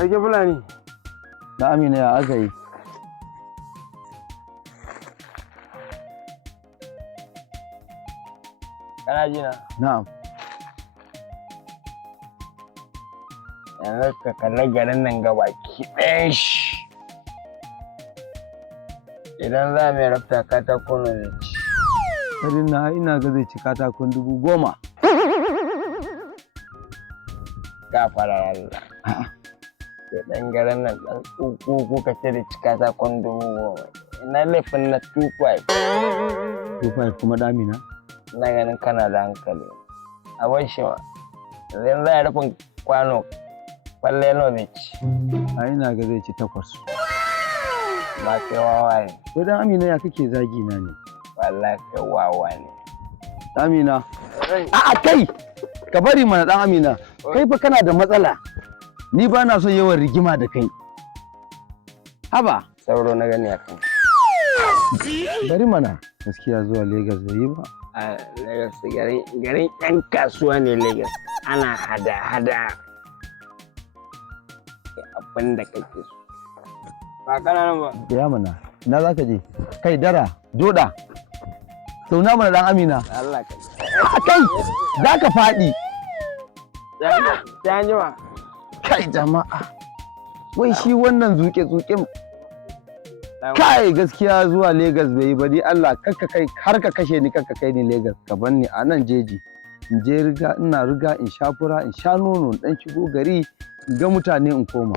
Sarki Fulani. Na Amina ya aka yi. Kana ji na? Na'am. Yanzu ka kalli garin nan gabaki ɗayan shi. Idan za mu yi rafta katako ne zai ci. Garin na ina ga zai ci katakon 10,000. Gafara Allah. Ke ɗan garin nan ɗan tsuku ka ce da ci katakon 10,000. Ina laifin na 2.5. 2.5 kuma damina? Ina ganin kana da hankali. A bar shi ma. Yanzu za a rufin kwano. Kwalle nawa zai ci. A ina ga zai ci 8. Ba kai wawa ne. Ko dan Amina ya kake zagi na ne? Wallahi kai wawa ne. Amina. A'a kai! Ka bari mana dan Amina. Kai fa kana da matsala. Ni ba na son yawan rigima da kai. Haba. Sauro na gani a kan. Bari mana. Gaskiya zuwa Legas bai yi ba. A Legas garin 'yan kasuwa ne Legas. Ana hada-hada. Abin da kake so. Ba kana nan ba. Ya mana. Ina za ka je? Kai dara, joda. Sauna mana dan Amina. Allah ka. Kai! Za ka faɗi. Ta an jima. Kai jama'a. Wai shi wannan zuke-zuken. Kai gaskiya zuwa Legas bai yi ba ni Allah kakka kai har ka kashe ni kakka kai ni Legas ka bar ni a nan jeji. In je ina riga in sha fura in sha nono in dan shigo gari in ga mutane in koma.